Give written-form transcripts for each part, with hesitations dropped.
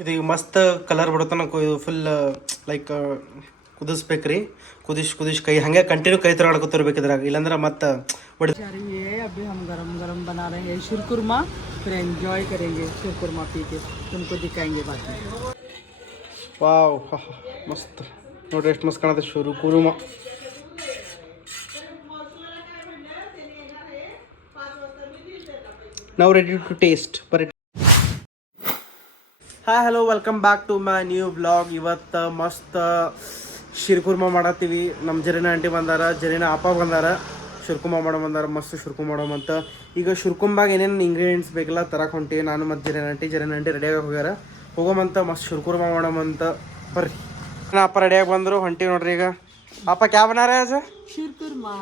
ಇದು ಈಗ ಮಸ್ತ್ ಕಲರ್ ಬಿಡತನ ಇದು ಫುಲ್ ಲೈಕ್ ಕುದಿಸ್ಬೇಕ್ರಿ. ಕುದಿಸ್ ಕೈ ಹಂಗೆ ಕಂಟಿನ್ಯೂ ಕೈ ತಗೊಳಕತ್ತಿರ್ಬೇಕು ಇದ್ರಾಗ, ಇಲ್ಲಾಂದ್ರೆ ಮತ್ತೆ ये अभी हम गरम गरम बना रहे हैं शीरकुरमा, फिर एंजॉय करेंगे शीरकुरमा पी के, तुमको दिखाएंगे बाद में. ವಾವ್ ಮಸ್ತ್ ನೋಡ್ರಿ ಎಷ್ಟು ಮಸ್ತ್ ಕಾಣತ್ತೆ ಶುರು ಕುರುಮ. ನಾವು ರೆಡಿ ಟು ಟೇಸ್ಟ್ ಬರೀ. Hi hello welcome back to my new blog. ಇವತ್ತು ಮಸ್ತ್ ಶಿರ್ಕುರ್ಮಾ ಮಾಡತ್ತೀವಿ. ನಮ್ಮ ಜರೀನ ಆಂಟಿ ಬಂದಾರ, ಜರೀನ ಅಪ್ಪ ಬಂದಾರ, ಶಿರ್ಕುರ್ಮಾ ಮಾಡೋ ಬಂದಾರ. ಮಸ್ತ್ ಶಿರ್ಕುರ್ಮಾ ಮಾಡೋಮಂತ. ಈಗ ಶಿರ್ಕುರ್ಮಾಗೆ ಏನೇನು ಇಂಗ್ರೀಡಿಯೆಂಟ್ಸ್ ಬೇಕಲ್ಲ ತರಕ್ಕೆ ಹೊಂಟಿ. ನಾನು ಮತ್ತು ಜರೀನ ಆಂಟಿ ರೆಡಿಯಾಗಿ ಹೋಗ್ಯಾರ. ಹೋಗೋಮಂತ ಮಸ್ತ್ ಶಿರ್ಕುರ್ಮಾ ಮಾಡೋಮಂತ ಬರ್ರಿ. ಅಪ್ಪ ರೆಡಿಯಾಗಿ ಬಂದರು, ಹೊಂಟಿ ನೋಡ್ರಿ. ಈಗ ಅಪ್ಪ ಕ್ಯಾ ಬನಾ ರहे हैं? शीरकुरमा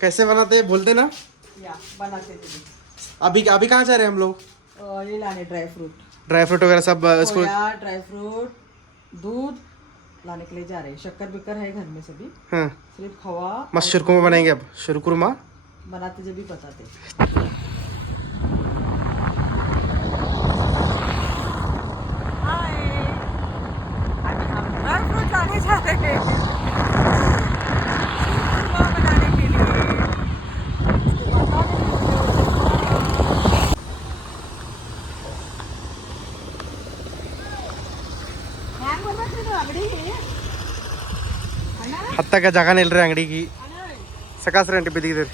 कैसे बनाते हैं बोलते ना. या बनाते थे. अभी अभी कहाँ जा रहे हैं हम लोग? ये लाने ड्राई फ्रूट वगैरह सब इसको. ड्राई फ्रूट दूध लाने के लिए जा रहे हैं. शक्कर बिक्कर है घर में सभी. हाँ सिर्फ खवा मस्त शिरकुरमा बनाएंगे. अब शिरकुरमा बनाते जब भी बताते. अभी हम ड्राई फ्रूट लाने जा रहे हैं शीरकुरमा बनाने के लिए. ಹತ್ತಾಗ ಜಾಗನೇ ಇಲ್ರಿ ಅಂಗಡಿಗೆ. ಸಕಾಸ್ರಿ ಅಂಟಿ ಬಿದ್ದಿದ್ದೀರಿ.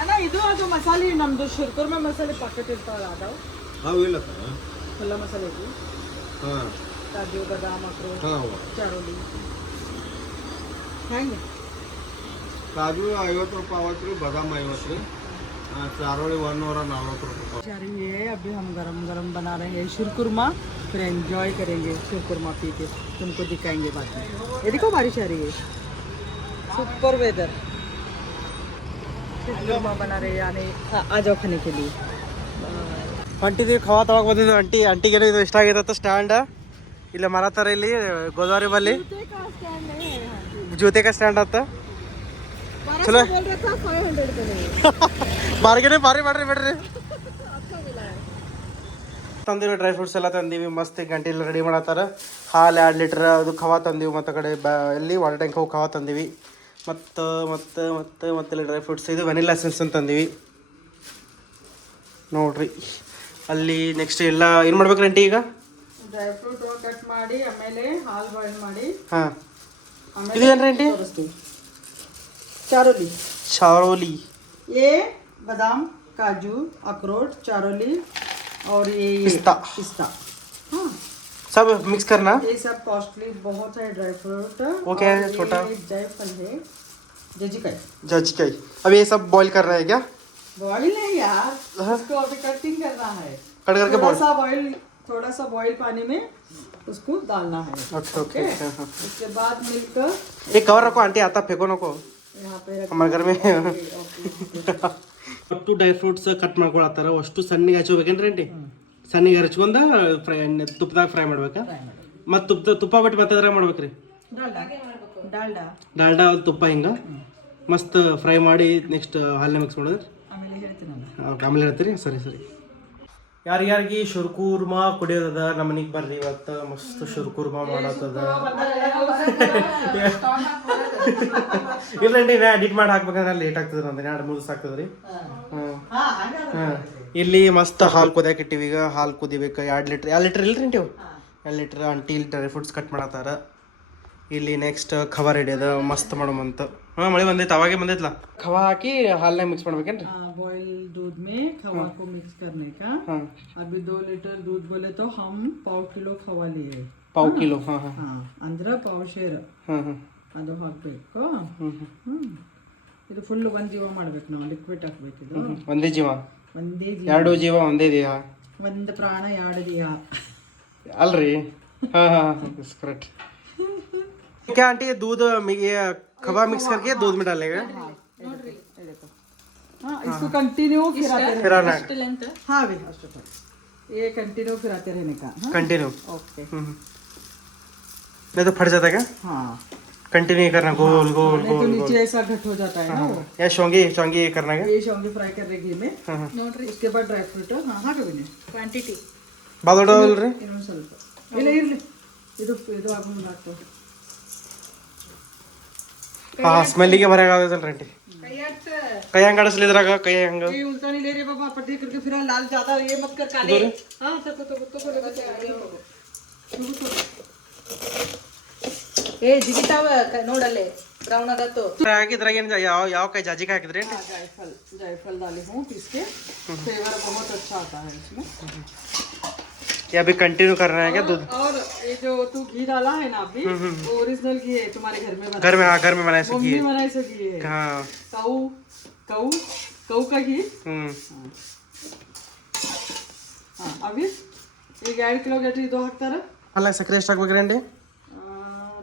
ಅಣ್ಣ ಇದು ಅದು ಮಸಾಲೆ ನಮ್ದು ಶಿರ್ಕುರ್ಮಾ ಮಸಾಲೆ ಪಾಕೆಟ್ ಇರ್ತಾವಲ್ಲ ಅದಾವ. ಇಲ್ಲ ಎಲ್ಲ ಮಸಾಲೆ ಇದು. ಹಾಂ ಕಾಜು ಬಾದಾಮ್ ಅಕ್ರೋಟ್ ಹಾಂ ಚಾರೋಲಿ ಹೆಂಗೆ ಕಾಜು 50 ರೂಪಾಯಿ 50 ರೀ, ಬಾದಾಮ್ 50 ರೀ, चारोली 140 रुपये. ये अभी हम गरम गरम बना रहे हैं शीरकुरमा, फिर एंजॉय करेंगे शीरकुरमा पी के, तुमको दिखाएंगे बाद में. ये देखो बारिश आ रही है, सुपर वेदर. शीरकुरमा बना रहे हैं, आने आ जाओ खाने के लिए. ಹೊಂಟಿದ್ದೀವಿ ಖವಾ ತವಾಗ ಬಂದಿದ್ದು. ಅಂಟಿಗೇನು ಇದು ಇಷ್ಟ ಆಗಿತ್ತು ಸ್ಟ್ಯಾಂಡ್. ಇಲ್ಲ ಮರತರ ಇಲ್ಲಿ ಗೋದಾವರಿ ಬಲ್ಲಿ ಜೂತೆ ಕಾ ಸ್ಟ್ಯಾಂಡ್ ಆತ. ಚಲೋ ಬಾರ್ಗೇನೆ ಬಾರಿ ಮಾಡ್ರಿ ಬಿಡ್ರಿ. ತಂದಿವಿ ಡ್ರೈ ಫ್ರೂಟ್ಸ್ ಎಲ್ಲ ತಂದೀವಿ. ಮಸ್ತ್ ಗಂಟೆಲ್ಲ ರೆಡಿ ಮಾಡತ್ತಾರ. ಹಾಲು 2 ಲೀಟ್ರ್ ಅದು ಖವಾ ತಂದೀವಿ. ಮತ್ತು ಕಡೆ ಎಲ್ಲಿ ವಾಟರ್ ಟ್ಯಾಂಕ್ ಹೋಗಿ ಖವಾ ತಂದೀವಿ. ಮತ್ತು ಮತ್ತೆ ಮತ್ತೆ ಮತ್ತೆಲ್ಲ ಡ್ರೈ ಫ್ರೂಟ್ಸ್. ಇದು ವೆನಿಲಾ ಎಸೆನ್ಸ್ ಅಂತ ತಂದೀವಿ ನೋಡ್ರಿ. ಅಲ್ಲಿ ನೆಕ್ಸ್ಟ್ ಎಲ್ಲ ಏನು ಮಾಡ್ಬೇಕ್ರಿ ಆಂಟಿ ಈಗ? ಡ್ರೈ ಫ್ರೂಟ್ ಕಟ್ ಮಾಡಿ ಆಮೇಲೆ ಹಾಲು ಬಾಯ್ಲ್ ಮಾಡಿ. ಹಾಂ ಇದು ಏನ್ರಿ ಆಂಟಿ? चारोली चारोली. ये बादाम काजू अखरोट चारोली और ये पिस्ता. हाँ सब मिक्स करना. ये सब कॉस्टली बहुत है ड्राई फ्रूट. वो क्या है? छोटा जायफल है, जजिकाई. जजिकाई. अब ये सब बॉईल कर रहे हैं क्या? बॉईल नहीं यार, उसको अभी कटिंग करना है. कट करके थोड़ा सा बॉईल पानी में उसको डालना है. ओके. उसके बाद मिल्क. एक कवर रखो आंटी, आता फेंको नको. यहाँ पे हमारे घर में ಒಟ್ಟು ಡ್ರೈ ಫ್ರೂಟ್ಸ್ ಕಟ್ ಮಾಡ್ಕೊಳತ್ತಾರ. ಅಷ್ಟು ಸಣ್ಣಗೆ ಹಚ್ಕೋಬೇಕೇನ್ರಿ ಆಂಟಿ? ಸಣ್ಣಗೆ ಹಚ್ಕೊಂಡ ಫ್ರೈ ತುಪ್ಪದಾಗ ಫ್ರೈ ಮಾಡ್ಬೇಕಾ? ಮತ್ತು ತುಪ್ಪ ಬಿಟ್ಟು ಮತ್ತೆ ಅದ್ರಾಗ ಮಾಡ್ಬೇಕ್ರಿ? ಡಾಲ್ಡಾ ತುಪ್ಪ ಹಿಂಗ ಮಸ್ತ್ ಫ್ರೈ ಮಾಡಿ ನೆಕ್ಸ್ಟ್ ಹಾಲನ್ನ ಮಿಕ್ಸ್ ಮಾಡೋದು. ಆಮೇಲೆ ಹೇಳ್ತೀರಿ. ಸರಿ. ಯಾರ್ಯಾರಿಗೆ ಶಿರ್ಕುರ್ಮಾ ಕುಡಿಯೋದದ ನಮ್ಮ ಮನೆಗೆ ಬರ್ರಿ. ಇವತ್ತು ಮಸ್ತ್ ಶಿರ್ಕುರ್ಮಾ ಮಾಡತ್ತದ. ಇಲ್ಲಂಡಿ ನಾ ಎಡಿಟ್ ಮಾಡಿ ಹಾಕ್ಬೇಕಂದ್ರೆ ಲೇಟ್ ಆಗ್ತದೆ. ನಂದು 2-3 ದಿವಸ ಆಗ್ತದ್ರಿ. ಇಲ್ಲಿ ಮಸ್ತ್ ಹಾಲು ಕುದಿಯಕ್ಕೆ ಇಟ್ಟಿವಿ. ಈಗ ಹಾಲು ಕುದಿಬೇಕು. 2 ಲೀಟ್ರ್ ಇಲ್ರಿ ನೀವು? 2 ಲೀಟ್ರ್ ಆಂಟಿ ಇಲ್ಲಿ ಡ್ರೈ ಫ್ರೂಟ್ಸ್ ಕಟ್ ಮಾಡತ್ತಾರ. ಇಲ್ಲಿ ನೆಕ್ಸ್ಟ್ ಖವಾ ರೆಡಿ ಅದ ಮಸ್ತ್ ಮಾಡೋಮಂತ. ಹಾಂ ಮಳೆ ಬಂದೈತೆ, ಅವಾಗೆ ಬಂದೈತಲ್ಲ. ಖವಾ ಹಾಕಿ ಹಾಲ್ನಾಗ ಮಿಕ್ಸ್ ಮಾಡ್ಬೇಕೇನ್ರಿ? बॉयल दूध में खवा को मिक्स करने का. अभी 2 लीटर दूध बोले तो हम 1/2 किलो खवा लिए. 1/2 किलो. हाँ ಅಂದ್ರೆ ಪಾವ್ ಶೇರ್ ಅದು ಹಾಕ್ಬೇಕು. ಇದು ಫುಲ್ ಒಂದ್ ಜೀವ ಮಾಡ್ಬೇಕು ನಾವು. ಲಿಕ್ವಿಡ್ ಹಾಕ್ಬೇಕು. ಇದು ಒಂದೇ ಜೀವ, ಎರಡು ಜೀವ ಒಂದೇ ದೇಹ, ಒಂದು ಪ್ರಾಣ 2 ದೇಹ ಅಲ್ರಿ? हाँ करेक्ट. क्या आंटी ये दूध खवा मिक्स करके दूध में डालेगा? हाँ इसको कंटिन्यू फिराना. हाँ भी ये कंटिन्यू फिराते रहने का. कंटिन्यू. ओके. नहीं तो फट जाता है क्या? हाँ कंटिन्यू ही करना गोल गोल नहीं तो गोल गोल नीचे ऐसा घट हो जाता है ना वो। या शोंगी शोंगी ये करना है ये शौंगी फ्राई कर रहे घी में ನೋಡ್ರಿ इसके बाद ड्राई फ्रूट ಹಾಂ ಕವಿನಿ ಕ್ವಾಂಟಿಟಿ ಬಾದೋಡಲ್ರಿ ಇನ್ನೊಂದು ಸ್ವಲ್ಪ ಇಲ್ಲ ಇರಲಿ ಇದು ಆಗೋದು ಆಗ್ತದೆ ಹಾ ಸ್ಮೆಲ್ಲಿಗೆ ಬರಾಗತ್ತಲ್ರಿ ಆಂಟಿ ಕೈ ಹಂಗೆ ಆಡಿಸ್ಲಿದ್ರಾಗ ಕೈ ಹಂಗ ये उल्टा नहीं ले रहे बाबा पट्टी करके फिर लाल ज्यादा ये मत कर काले हाँ ए जिगिताव ನೋಡಲ್ಲೇ ಬ್ರೌನ್ ಆಗತ್ತು ಹಾಕಿದ್ರಾಗ ಏನು ಯಾವ ಯಾವ ಕೈ ಜಾಜಿಕಾಯಿ ಹಾಕಿದ್ರಿ ಆಂಟಿ जायफल डाली हूँ पीस के फ्लेवर बहुत अच्छा आता है इसमें ये अभी कंटिन्यू करना है क्या दूध और ये जो तू घी डाला है ना अभी वो ओरिजिनल घी है तुम्हारे घर में बना घर में हाँ घर में बनाए मम्मी बनाए से घी है हाँ काऊ काऊ काऊ का घी हाँ अभी ಈಗ 2 ಕಿಲೋ ಗಟ್ಟಿ ಇದು ಹಾಕ್ತಾರ ಅಲ್ಲ ಸಕ್ಕರೆ ಎಷ್ಟು ಹಾಕ್ಬೇಕ್ರಿ ಆಂಟಿ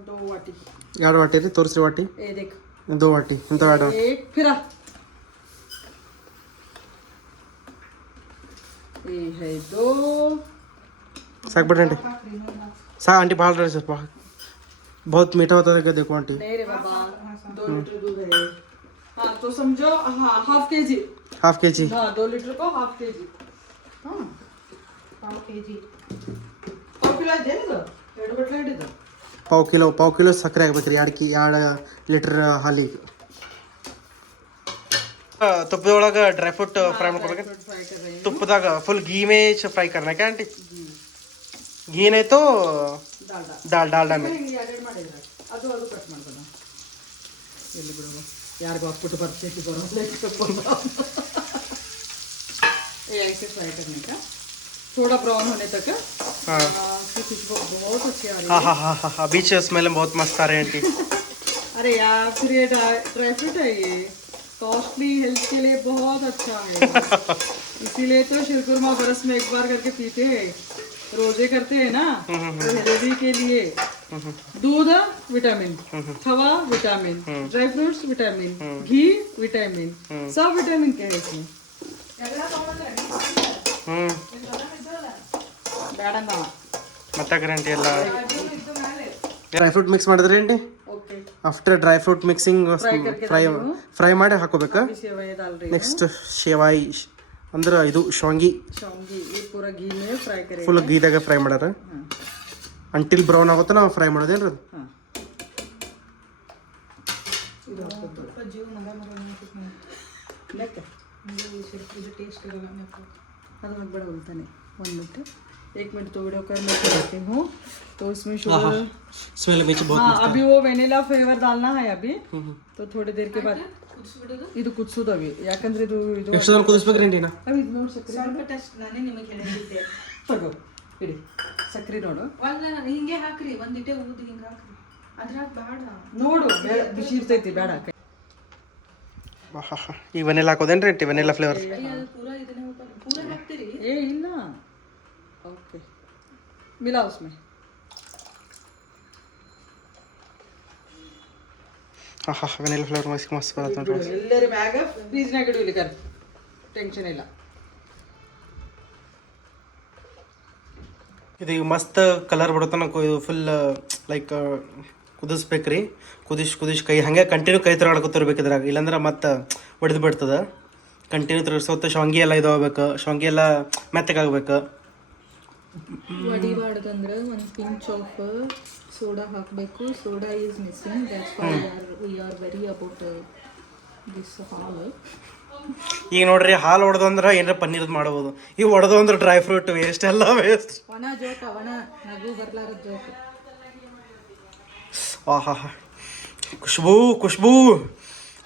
2 वाटी 2 ವಾಟಿ ರೀ ತೋರಿಸ್ರಿ ವಾಟಿ ये देख 2 ವಾಟಿ ಇಂಥ 2 एक फिर ये है 2 साक बिड्री आंटी सा आंटी भाल रहे सर बहुत मीठा होता है क्या देखो आंटी नहीं रे बाबा 2 लीटर दूध है हाँ तो समझो हाँ हाफ के जी हाफ के जी हाँ 2 लीटर को हाफ के जी हाँ पाव के जी पाव किलो ಇದೆ ಇದು 2 ಬಟ್ಲೆ ಹಿಡಿದು ಪಾವು ಕಿಲೋ ಸಕ್ಕರೆ ಹಾಕ್ಬೇಕ್ರಿ 2 ಲೀಟರ್ ಹಾಲಿಗೆ ತುಪ್ಪದೊಳಗೆ ಡ್ರೈ ಫ್ರೂಟ್ ಫ್ರೈ ಮಾಡ್ಕೋಬೇಕು फ्राई कर रही ತುಪ್ಪದಾಗ ಫುಲ್ घी में फ्राई करना है क्या आंटी घी नहीं तो डालडा डालडा में ಹಿಂಗೆ ಆಡ್ ಮಾಡಿದ್ರೆ ಅದು ಕಟ್ ಮಾಡ್ತಾನೆ ಎಲ್ಲಿ ಬಿಡೋದು ಯಾರಿಗೂ ಹಾಕ್ಬಿಟ್ಟು ಬರ್ತಿತ್ತು ಬರೋಲ್ಲ ये ऐसे फ्राई करने का थोड़ा ब्राउन होने तक हाँ उसकी खुशबू बहुत अच्छी आ रही हाँ हाँ हाँ हाँ हाँ बीच स्मेल बहुत मस्त आ रहे हैं आंटी अरे यार फिर ये ड्राई फ्रूट है ये कॉस्टली हेल्थ के लिए बहुत अच्छा है इसीलिए तो शीरकुरमा बरस में एक बार करके पीते हैं रोजे करते हैं ना तो हेल्दी के लिए दूध विटामिन खवा विटामिन ड्राई फ्रूट्स विटामिन घी विटामिन सब विटामिन के है इसमें ಬೇಡಂಗ ಮತ್ತೆ ಆಂಟಿ ಎಲ್ಲ ಡ್ರೈ ಫ್ರೂಟ್ ಮಿಕ್ಸ್ ಮಾಡಿದ್ರಿ aunty okay after dry fruit mixing fry ಮಾಡಿ ಹಾಕೋಬೇಕಾ सेवई डाल रही ನೆಕ್ಸ್ಟ್ ಶೇವಾಯಿ ಅಂದ್ರೆ ಇದು ಶೋಂಗಿ शौंगी ये पूरा घी में फ्राई करेंगे ಫುಲ್ ಗೀದಾಗ ಫ್ರೈ ಮಾಡ್ಯಾರ ಅಂಟಿಲ್ ಬ್ರೌನ್ ಆಗುತ್ತಾ ನಾವು ಫ್ರೈ ಮಾಡೋದೇನ್ರಿ ಅದು हाँ ಅದು ಹಾಕ್ಬೇಡ ಉಲ್ತಾನೆ 1 मिनट 1 मिनट तो वीडियो कर मैं करती हूँ तो इसमें शुगर ಸ್ಮೆಲ್ बीच बहुत हाँ अभी वो वेनिला फ्लेवर डालना है अभी तो थोड़ी देर के बाद ಇದು ಕುದಿಸೋದು ಅವಿ ಯಾಕಂದ್ರೆ ಇದು ಇದು ಎಷ್ಟು ಜನ ಕುದಿಸ್ಬೇಕ್ರಿ ಆಂಟಿನ ಅವಿ ಇದು ನೋಡಿ ಸಕ್ಕರೆ ಸ್ವಲ್ಪ ಟೆಸ್ಟ್ ನಾನೇ ನಿಮಗೆ ಹೇಳಿದ್ದೆ ತಗೋ ಇಡಿ ಸಕ್ಕರೆ ನೋಡು ಅಲ್ಲ ನಾನು ಹಿಂಗೆ ಹಾಕ್ರಿ ಒಂದಿಟ್ಟೆ ಊದಿ ಹಿಂಗೆ ಹಾಕ್ರಿ ಅದ್ರಾಗ ಬೇಡ ನೋಡು ಬಿಸಿ ಇರ್ತೈತಿ ಬೇಡ ಈಗ ವೆನಿಲಾ ಹಾಕೋದೇನ್ರಿ ಆಂಟಿ ವೆನಿಲಾ ಫ್ಲೇವರ್ ಅದು ಪೂರಾ ಇದನ್ನ ಪೂರಾ ಹಾಕ್ತೀರಿ ए ಇಲ್ಲ ओके मिला उसमें ಹಾಂ ಹಾಂ ವೆನಿಲಾ ಫ್ಲೇವರ್ ಮಸ್ತ್ ಬರುತ್ತೆ ನೋಡ್ರಿ ಎಲ್ಲರ ಬ್ಯಾಗ್ ಫ್ರೀಜ್ನಾಗ ಇಡು ಇಲ್ಲಿ ಕರ್ ಟೆನ್ಷನ್ ಇಲ್ಲ ಇದು ಈಗ ಮಸ್ತ್ ಕಲರ್ ಬಿಡುತ್ತಾನ ಇದು ಫುಲ್ ಲೈಕ್ ಕುದಿಸ್ಬೇಕ್ರಿ ಕುದಿಸ್ ಕೈ ಹಾಗೆ ಕಂಟಿನ್ಯೂ ಕೈ ತಿರುಗಾಡ್ಕೊತಿರ್ಬೇಕು ಇದ್ರಾಗ ಇಲ್ಲಾಂದ್ರೆ ಮತ್ತೆ ಒಡೆದು ಬಿಡ್ತದೆ ಕಂಟಿನ್ಯೂ ತಿರುಗಿಸೋತ್ತ ಶಾಂಗಿ ಎಲ್ಲ ಇದು ಆಗ್ಬೇಕು ಶಾಂಗಿ ಎಲ್ಲ ಮೆತ್ತಗಾಗ್ಬೇಕು ಹೊಡಿಬಾರ್ದಂದ್ರೆ ಒಂದು ಪಿಂಚ್ ಆಫ್ ಸೋಡಾ ಹಾಕಬೇಕು soda is missing that's why we are very about this ಹಾಲ್ ಈಗ ನೋಡ್ರಿ ಹಾಲು ಹೊಡೆದು ಅಂದ್ರೆ ಏನಾರ ಪನ್ನೀರ್ದು ಮಾಡ್ಬೋದು ಈಗ ಹೊಡೆದು ಅಂದ್ರೆ ಡ್ರೈ ಫ್ರೂಟ್ ವೇಸ್ಟ್ ಎಲ್ಲ ವೇಸ್ಟ್ ಒಣ ಜೋಕ ಒಣ ನಗು ಬರ್ಲಾರದ ಜೋಕ वाह हा हा खुशबू खुशबू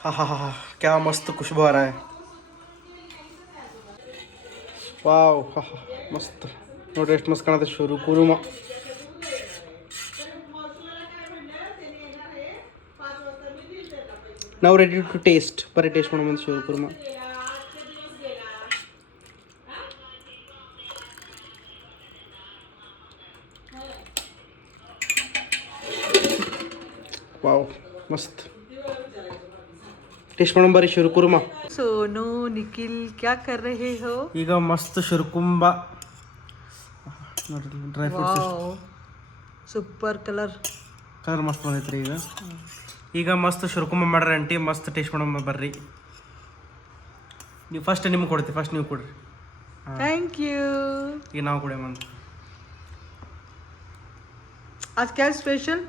हाँ हाँ हाँ क्या मस्त खुशबू आ रहा है वाह हाँ हाँ मस्त ನೋಡ್ರಿ ಎಷ್ಟು ಮಸ್ತ್ ಕಾಣತ್ತೆ ಶುರು ಕುರುಮ ನಾವು ರೆಡಿ ಟು ಟೇಸ್ಟ್ ಬರೀ ಟೇಸ್ಟ್ ಮಾಡೋ ಮುಂದೆ ಶುರು ಕುರುಮ वाव मस्त टेस्ट ಮಾಡೋ ಬರೀ ಶುರು ಕುರುಮ सोनू निखिल क्या कर रहे हो ಈಗ ಮಸ್ತ್ ಶುರುಕುಂಬ ನೋಡ್ರಿ dry fruits wow super colour colour ಮಸ್ತ್ ಬಂದೈತ್ರಿ ಈಗ ಮಸ್ತ್ ಶಿರ್ಕುಂಬ ಮಾಡ್ರಿ ಆಂಟಿ ಮಸ್ತ್ ಟೇಸ್ಟ್ ಮಾಡೋ ಬರ್ರಿ ನೀವು ಫಸ್ಟ್ ನಿಮ್ಗೆ ಕೊಡ್ತೀವಿ ಫಸ್ಟ್ ನೀವು ಕೊಡ್ರಿ थैंक यू। ಈಗ ನಾವು ಕೊಡೇಮಂತ आज क्या स्पेशल?